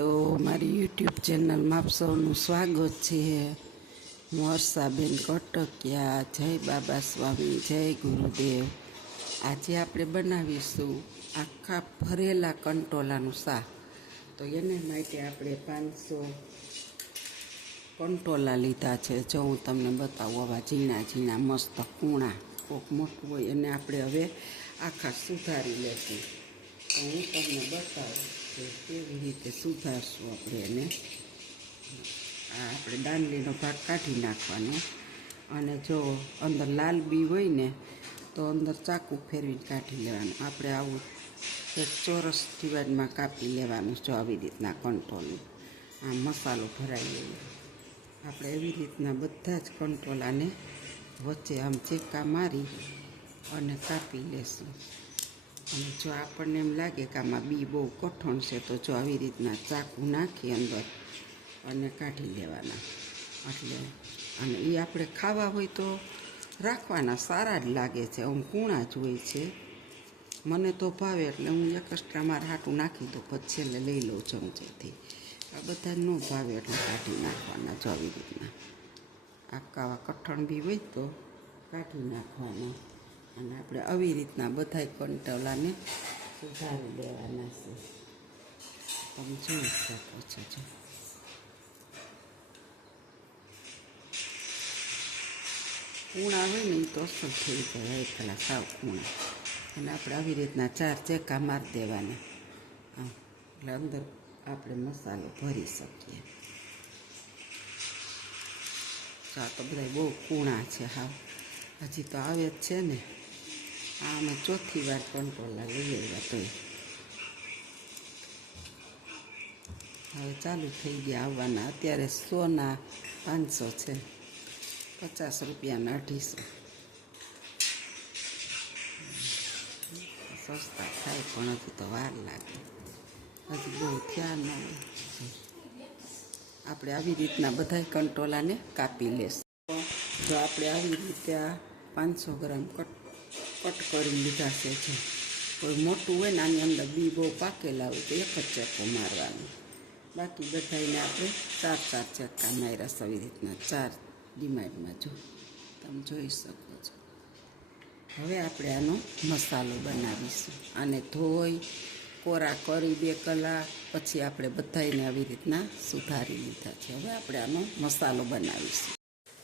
Hello, મારી YouTube ચેનલમાં આપ સૌનું સ્વાગત છે. હું હર્ષાબેન કટકિયા. જય બાબા સ્વામી, જય ગુરુદેવ. આજે આપણે બનાવીશું આખા ભરેલા કંટોલાનું શાક. તો એને માટે આપણે 500 કંટોલા લીધા છે. જો હું તમને બતાવું, આવા ઝીણા ઝીણા મસ્ત કૂણા, કોક મોટું હોય એને આપણે હવે આખા સુધારી લેશું. તો હું તમને બતાવું કે કેવી રીતે સુધારશું આપણે એને. આ આપણે દાંડલીનો ભાગ કાઢી નાખવાનો, અને જો અંદર લાલ બી હોય ને તો અંદર ચાકુ ફેરવીને કાઢી લેવાનું. આપણે આવું એક ચોરસ ડિવાઈડમાં કાપી લેવાનું. જો આવી રીતના કંટોલું આ મસાલો ભરાઈ લેવો. આપણે એવી રીતના બધા જ કંટોલાને વચ્ચે આમ ચેકા મારી અને કાપી લેશું. અને જો આપણને એમ લાગે કે આમાં બી બહુ કઠણ છે તો જો આવી રીતના ચાકુ નાખી અંદર અને કાઢી લેવાના. એટલે અને એ આપણે ખાવા હોય તો રાખવાના, સારા જ લાગે છે. આમ કૂણા જ હોય છે. મને તો ભાવે એટલે હું એક્સ્ટ્રા મારા હાટું નાખી દઉં, પછી છેલ્લે લઈ લઉં ચમચેથી. આ બધા ન ભાવે એટલે કાઢી નાખવાના. જો આવી રીતના આવા કઠણ બી હોય તો કાઢી નાખવાના. અને આપણે આવી રીતના બધા કંટોલાને સુધારી લેવાના છે. તમે જોઈ શકો છો. જો કૂણા હોય ને એ તો અસર થઈ જાય, પેલા સાવ કૂણા. અને આપણે આવી રીતના 4 ચેકા મારી દેવાના. એટલે અંદર આપણે મસાલો ભરી શકીએ. આ તો બધા બહુ કૂણા છે હાવ, હજી તો આવે જ છે ને. આ અમે ચોથી વાર કંટોલા લઈ આવ્યા તોય હવે ચાલુ થઈ ગયા આવવાના. અત્યારે 100ના 500 છે, 50 રૂપિયાના 250. સસ્તા થાય પણ હજી તો વાર લાગે, હજી બહુ થયા ન હોય. આપણે આવી રીતના બધા કંટોલાને કાપી લેશું. જો આપણે આવી રીતે આ 500 ગ્રામ કટ કરી લીધા છે. જો કોઈ મોટું હોય ને આની અંદર બી બહુ પાકેલા હોય તો એક જ ચેકો મારવાનું. બાકી બધાને આપણે 4 ચેકા માર્યા છે. આવી રીતના 4 ડિવાઈડમાં. જો તમે જોઈ શકો છો. હવે આપણે આનો મસાલો બનાવીશું. આને ધોઈ કોરા કરી 2 કલાક પછી આપણે બધાને આવી રીતના સુધારી લીધા છે. હવે આપણે આનો મસાલો બનાવીશું.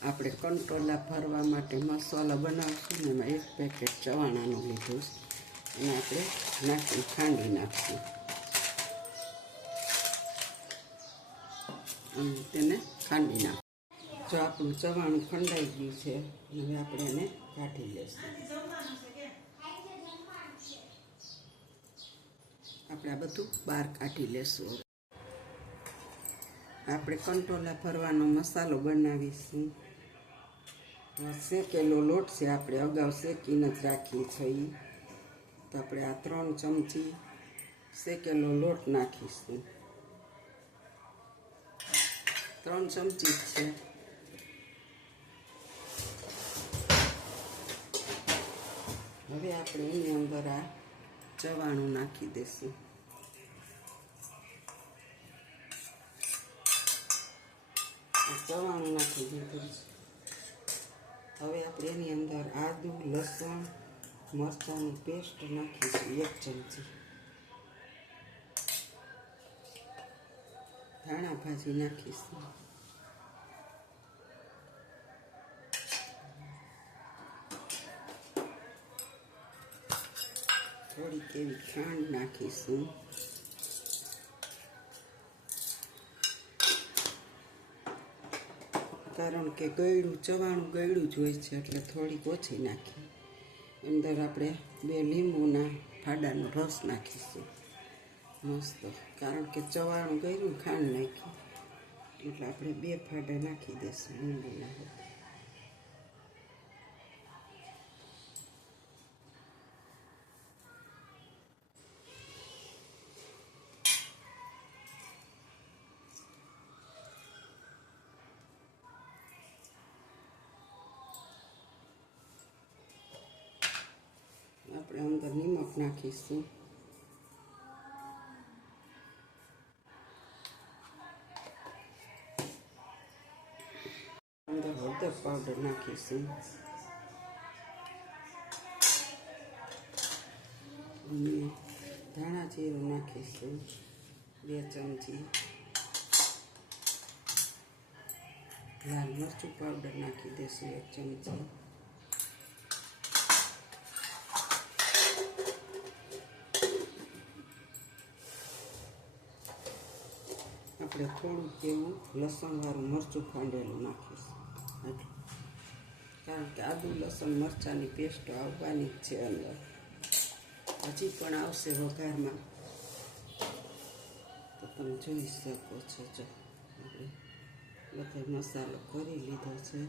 આપણે કંટોલા ભરવા માટે મસાલો બનાવશું ને એમાં 1 પેકેટ ચવાણાનું લીધું અને આપણે નાખી ખાંડી નાખશું અને તેને ખાંડી નાખશું. જો આપણું ચવાણું ખંડાઈ ગયું છે, હવે આપણે એને કાઢી લઈશું. આપણે આ બધું બહાર કાઢી લેશું. આપણે કંટોલા ભરવાનો મસાલો બનાવીશું. શેકેલો લોટ છે, આપણે અગાઉ શેકીને જ રાખીએ છીએ. તો આપણે આ 3 ચમચી શેકેલો લોટ નાખીશું. 3 ચમચી જ છે. હવે આપણે એની અંદર આ ચવાણું નાખી દઈશું. ચવાણું નાખી દીધું છે. હવે આપણે એની અંદર આદુ, લસણ, મરચાંની પેસ્ટ નાખીશું 1 ચમચી. ધાણા ભાજી નાખીશું. થોડીક એવી ખાંડ નાખીશું. કારણ કે ચવાણું ગળ્યું જ હોય છે એટલે થોડીક ઓછી નાખી. અંદર આપણે 2 લીંબુના ફાડાનો રસ નાખીશું મસ્ત. કારણ કે ચવાણું ગળ્યું, ખાંડ નાખી એટલે આપણે 2 ફાડા નાખી દઈશું લીંબુના. આપણે અંદર નિમક નાખીશું. હળદર પાવડર નાખીશું અને ધાણા જીરું નાખીશું 2 ચમચી, લાલ મરચું પાવડર નાખી દઈશું 1 ચમચી, આપણે થોડું જેવું લસણવાળું મરચું ખાંડેલું નાખીશું, કારણ કે આદુ લસણ મરચાંની પેસ્ટ આવવાની જ છે અંદર, હજી પણ આવશે વઘારમાં, તો તમે જોઈ શકો છો. જો આપણે બધો મસાલો કરી લીધો છે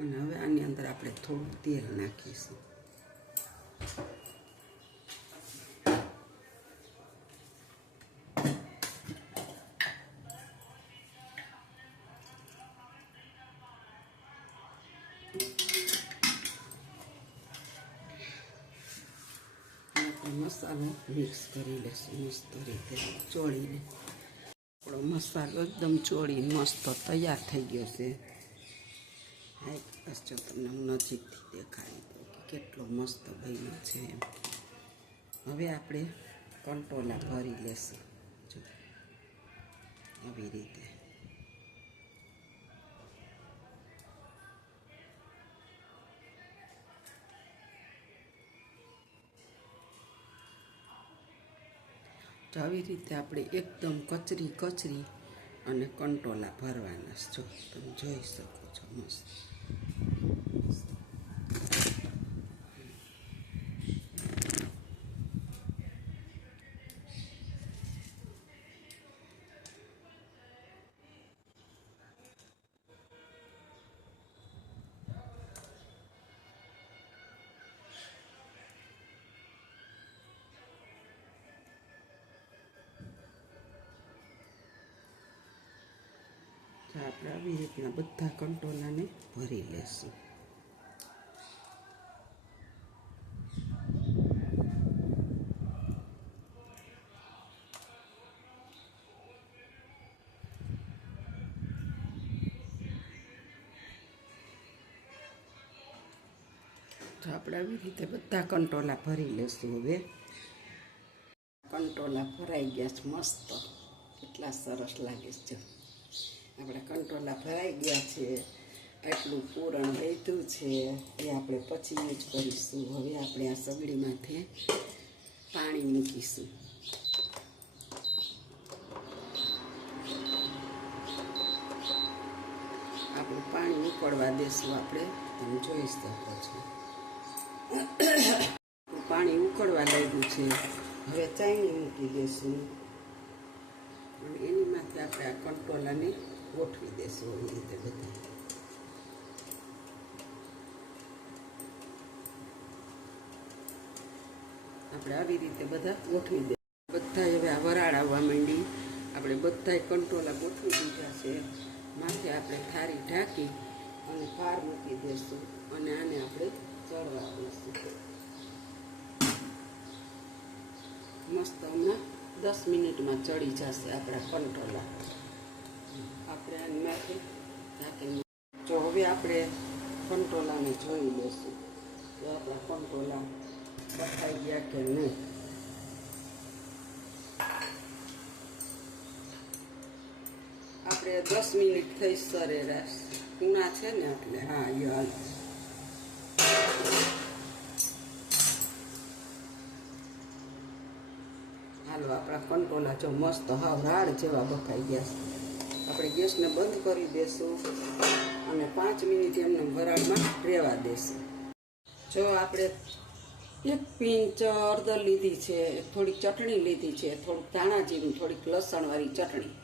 અને હવે આની અંદર આપણે થોડું તેલ નાખીશું. મસાલો મિક્સ કરી લેશું મસ્ત રીતે ચોળીને. આપણો મસાલો એકદમ ચોળીને મસ્ત તૈયાર થઈ ગયો છે. હા બસ જો તમને હું નજીકથી દેખાડી દઉં કે કેટલો મસ્ત બન્યો છે એમ. હવે આપણે કંટોલા ભરી લેશું જો આવી રીતે. તો આવી રીતે આપણે એકદમ કચરી અને કંટોલા ભરવાના છો. તમે જોઈ શકો છો મસ્ત. આપણે આવી રીતના બધા કંટોલાને ભરી લેશું. તો આપણે આવી રીતે બધા કંટોલા ભરી લેશું. હવે કંટોલા ભરાઈ ગયા છે મસ્ત, કેટલા સરસ લાગે છે. આપણા કંટોલા ભરાઈ ગયા છે. આટલું પૂરણ વધ્યું છે એ આપણે પછી યુઝ કરીશું. હવે આપણે આ સગડીમાંથી પાણી મૂકીશું. આપણે પાણી ઉકળવા દેશું. આપણે તમે જોઈ શકો છો પાણી ઉકળવા લાગ્યું છે. હવે ચાયણી મૂકી દઈશું અને એની માથે આપણે આ કંટોલાને ગોઠવી દઈશું એવી રીતે બધા. આપણે આવી રીતે બધા ગોઠવી દઈશું. બધા હવે આ વરાળ આવવા માંડી. આપણે બધા કંટોલા ગોઠવી દીધા છે. માથે આપણે થાળી ઢાંકી અને ભાર મૂકી દઈશું અને આને આપણે ચડવા દઈશું. મસ્ત હમણાં 10 મિનિટમાં ચડી જશે આપણા કંટોલા. આપણે આની માથે ઢાંકીને જો હવે આપણે કંટોલાને જોઈ લઈશું કે આપણા કંટોલા બફાઈ ગયા કે નહીં. આપણે 10 મિનિટ થઈ સરેરાશ. કૂણા છે ને એટલે હા યાર હાલો આપણા કંટોલા જો મસ્ત હાવ રાડ જેવા બફાઈ ગયા છે. આપણે ગેસને બંધ કરી દઈશું અને 5 મિનિટ એમને વરાળમાં રહેવા દઈશું. જો આપણે 1 પિંચ હળદર લીધી છે, થોડીક ચટણી લીધી છે, થોડુંક ધાણા જીરું, થોડીક લસણવાળી ચટણી.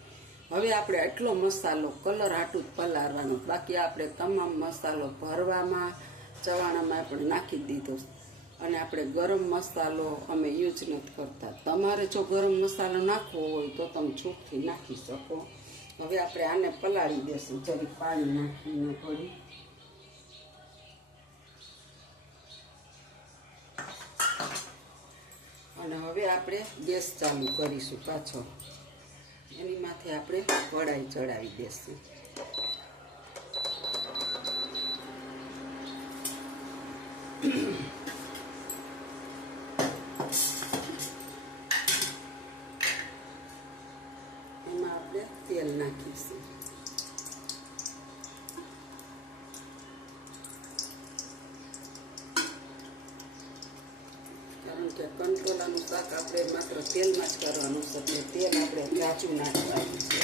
હવે આપણે એટલો મસાલો કલર હાટું જ પલાળવાનો, બાકી આપણે તમામ મસાલો ભરવામાં ચવાણામાં આપણે નાખી દીધો અને આપણે ગરમ મસાલો અમે યુઝ નથી કરતા. તમારે જો ગરમ મસાલો નાખવો હોય તો તમે છૂટથી નાખી શકો. હવે આપણે આને પલાળી દઈશું જરીક પાણી નાખીને થોડી. અને હવે આપણે ગેસ ચાલુ કરીશું પાછો. એની માથે આપણે કઢાઈ ચડાવી દઈશું. એમાં આપણે તેલ નાખીશું. કારણ કે કંટોલાનું શાક આપણે માત્ર તેલમાં જ કરવાનું છે, એટલે તેલ આપણે જાજું નાખવાનું છે.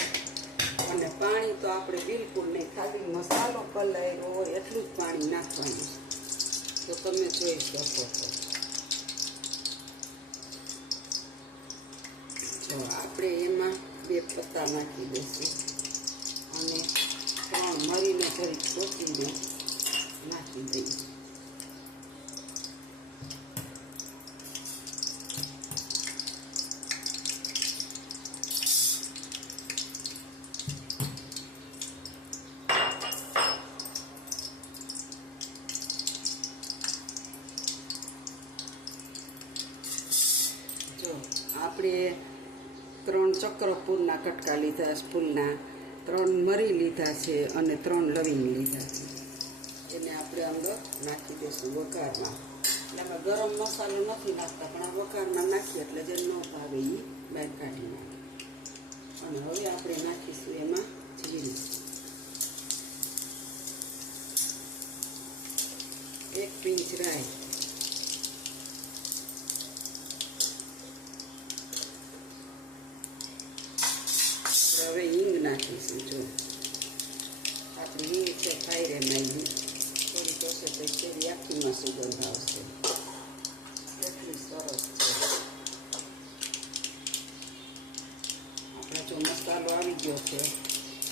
અને પાણી તો આપણે બિલકુલ નહીં, ખાલી મસાલો પલાળ્યો હોય એટલું જ પાણી નાખવાનું છે. તો તમે જોઈ શકો છો. જો આપણે એમાં 2 પત્તા નાખી દઈશું અને 3 મરીને જરી કોસીને નાખી દઈશું. આપણે 3 ચક્રફૂલના કટકા લીધા, ફૂલના 3 મરી લીધા છે અને 3 લવિંગ લીધા છે. એને આપણે અંદર નાખી દઈશું વઘારમાં. એટલે અમે ગરમ મસાલો નથી નાખતા, પણ આ વઘારમાં નાખીએ એટલે જે ન ભાવે એ બહાર કાઢી નાખીએ. અને હવે આપણે નાખીશું એમાં જીરું, 1 પિંચ રાઈ, હવે હિંગ નાખીશું. જો આપણી હિંગ છે ફાયરે નાખી, થોડી કશે તો કેવી આખીમાં સુગંધ આવશે, એટલી સરસ છે. આપણે જો મસાલો આવી ગયો છે,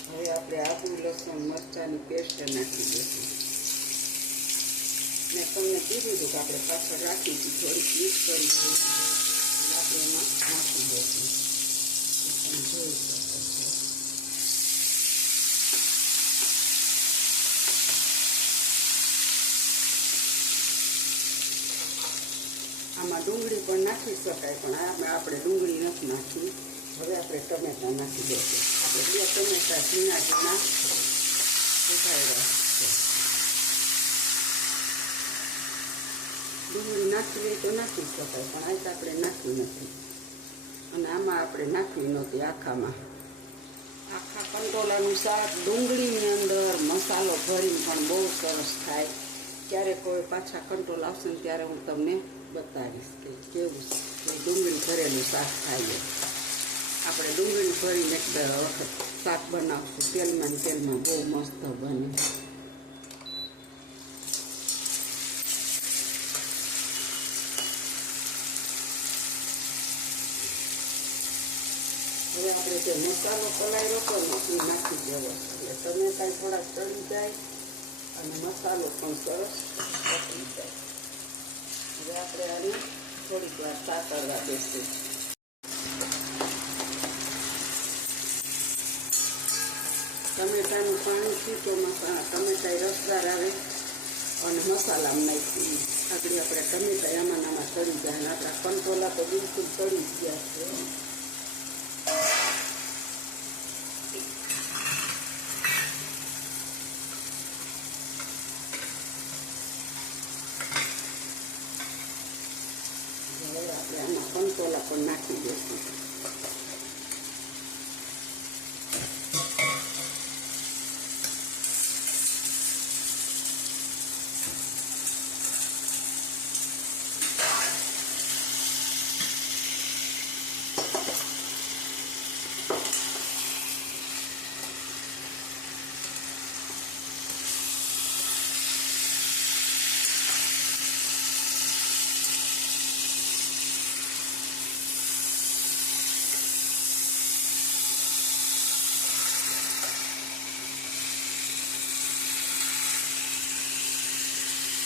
હવે આપણે આદુ લસણ મરચાંની પેસ્ટ નાખી દઈશું. મેં તમને કીધું હતું કે આપણે પાછળ રાખીશું, થોડીક મિક્સ કરીશું, એટલે આપણે એમાં નાખી દઈશું. તમે જોઈ શકો છો. આમાં ડુંગળી પણ નાખી શકાય, પણ આમાં આપણે ડુંગળી નથી નાખી. હવે આપણે ટમેટાં નાખી દઈશું. આપણે 2 ટમેટાં ઝીણા ઝીણા સુધાર્યા છે. ડુંગળી નાખવી હોય તો નાખી શકાય, પણ આ તો આપણે નાખી નથી. અને આમાં આપણે નાખવી નહોતી. આખા કંટોલાનું શાક ડુંગળીની અંદર મસાલો ભરીને પણ બહુ સરસ થાય. ક્યારેક કોઈ પાછા કંટ્રોલ આવશે ને ત્યારે હું તમને બતાવીશ કે કેવું ડુંગળી ભરેલું શાક ખાઈએ. આપણે ડુંગળી ભરીને એક વખત શાક બનાવશું તેલમાં બહુ મસ્ત બને. હવે આપણે જે મસાલો પલાળ્યો હતો ને એ નાખી દેવો, એટલે ટમેટા થોડા ચડી જાય અને મસાલો પણ સરસ પકડી જાય. હવે આપણે આને થોડીક વાર સાતરવા દઈશું. ટમેટાનું પાણી છીટો ટમેટા રસદાર આવે અને મસાલામાં નાખી આગળ આપણે ટમેટા આમાં ચડી જાય. અને આપણા કંટોલા તો બિલકુલ ચડી ગયા છે. હવે આપણે આમાં કંટોલા પણ નાખી દઈશું.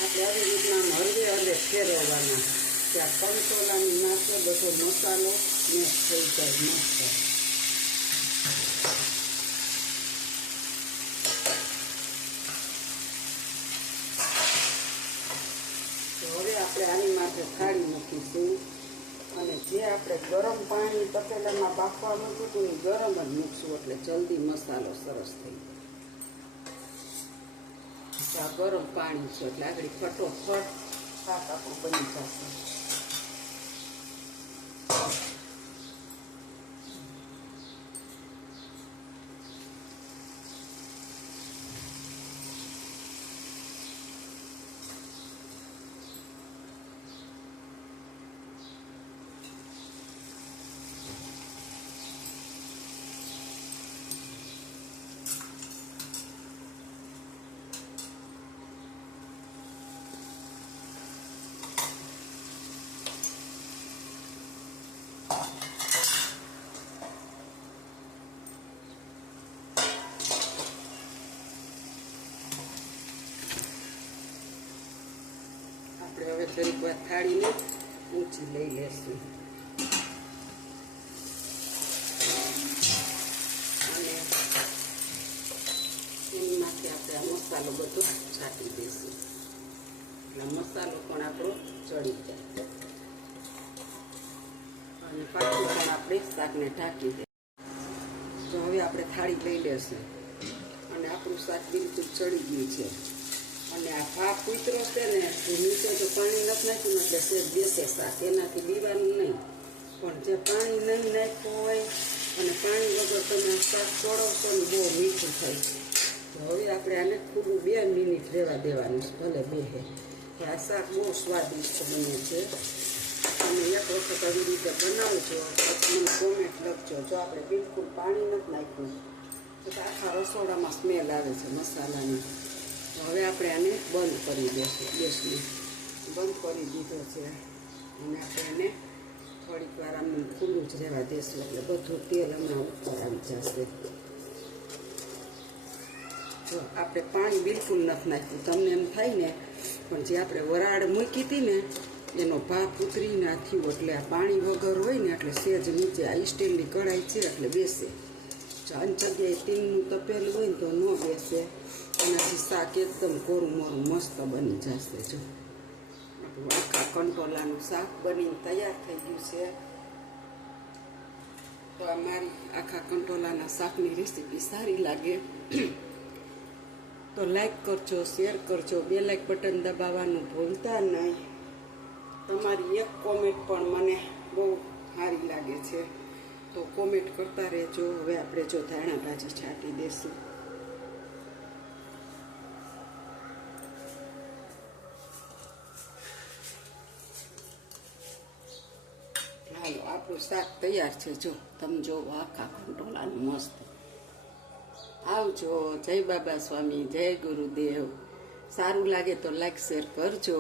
આપણે આવી રીતના હળવે હળવે ફેરવવાના કે આ કંટોલાની નાખે બધો મસાલો મેશ થઈ જાય મસ્ત. તો હવે આપણે આની માથે થાળી મૂકીશું અને જે આપણે ગરમ પાણી તપેલામાં બાફવાનું હતું એ ગરમ જ મૂકશું એટલે જલ્દી મસાલો સરસ થઈ જાય. આ ગરમ પાણી છે એટલે આગળ ફટોફટ શાક આપણું બની જશે. આપણે હવે થોડીક વાર થાળીને ઊંચી લઈ લેશું અને એમાંથી આપણે આ મસાલો બધો છાંટી દઈશું એટલે મસાલો પણ આપણો ચડી જાય અને પાછું પણ આપણે શાકને ઢાંકી દઈએ. તો હવે આપણે થાળી લઈ લેશું અને આપણું શાક બિલકુલ ચડી ગયું છે અને આ ભાપ ઉતરો છે ને નીચે તો પાણી નથી નાખ્યું એટલે શેર બેસે શાક એનાથી દીવાનું નહીં, પણ જે પાણી નહીં નાખ્યું હોય અને પાણી વગર તમે શાક ચોળવશો ને બહુ મીઠું થાય છે. તો હવે આપણે આને થોડું 2 મિનિટ રહેવા દેવાનું છે, ભલે બેસે. તો આ શાક બહુ સ્વાદિષ્ટ બને છે. અને એક વખત આવી રીતે બનાવજો પછી મને કોમેન્ટ લખજો. જો આપણે બિલકુલ પાણી નથી નાખ્યું તો આખા રસોડામાં સ્મેલ આવે છે મસાલાની. તો હવે આપણે આને બંધ કરી દઈશું, ગેસને બંધ કરી દીધો છે અને આપણે એને થોડીક વાર આમ ખુલ્લું જ રહેવા દઈશું એટલે બધું તેલ હમણાં ઉપર આવી જશે. જો આપણે પાણી બિલકુલ નથી નાખ્યું, તમને એમ થાય ને પણ જે આપણે વરાળ મૂકી હતી ને એનો ભાપ ઉતરી ના થયું એટલે આ પાણી વગર હોય ને એટલે સેજ નીચે આ સ્ટીલની કઢાઈ છે એટલે બેસે. જો આની જગ્યાએ ટીનનું તપેલું હોય ને તો ન બેસે, એનાથી શાક એકદમ કોરું મોરું મસ્ત બની જશે. જો આપણું આખા કંટોલાનું શાક બનીને તૈયાર થઈ ગયું છે. તો આ મારી આખા કંટોલાના શાકની રેસીપી સારી લાગે તો લાઈક કરજો, શેર કરજો, બે લાઈક બટન દબાવવાનું ભૂલતા નહીં. તમારી એક કોમેન્ટ પણ મને બહુ સારી લાગે છે તો કોમેન્ટ કરતા રહેજો. હવે આપણે જો ધાણા ભાજી છાંટી દઈશું. હાલો આપણું શાક તૈયાર છે. જો તમે જો આખા કંટોલાનું મસ્ત. આવજો. જય બાબા સ્વામી, જય ગુરુદેવ. સારું લાગે તો લાઈક શેર કરજો.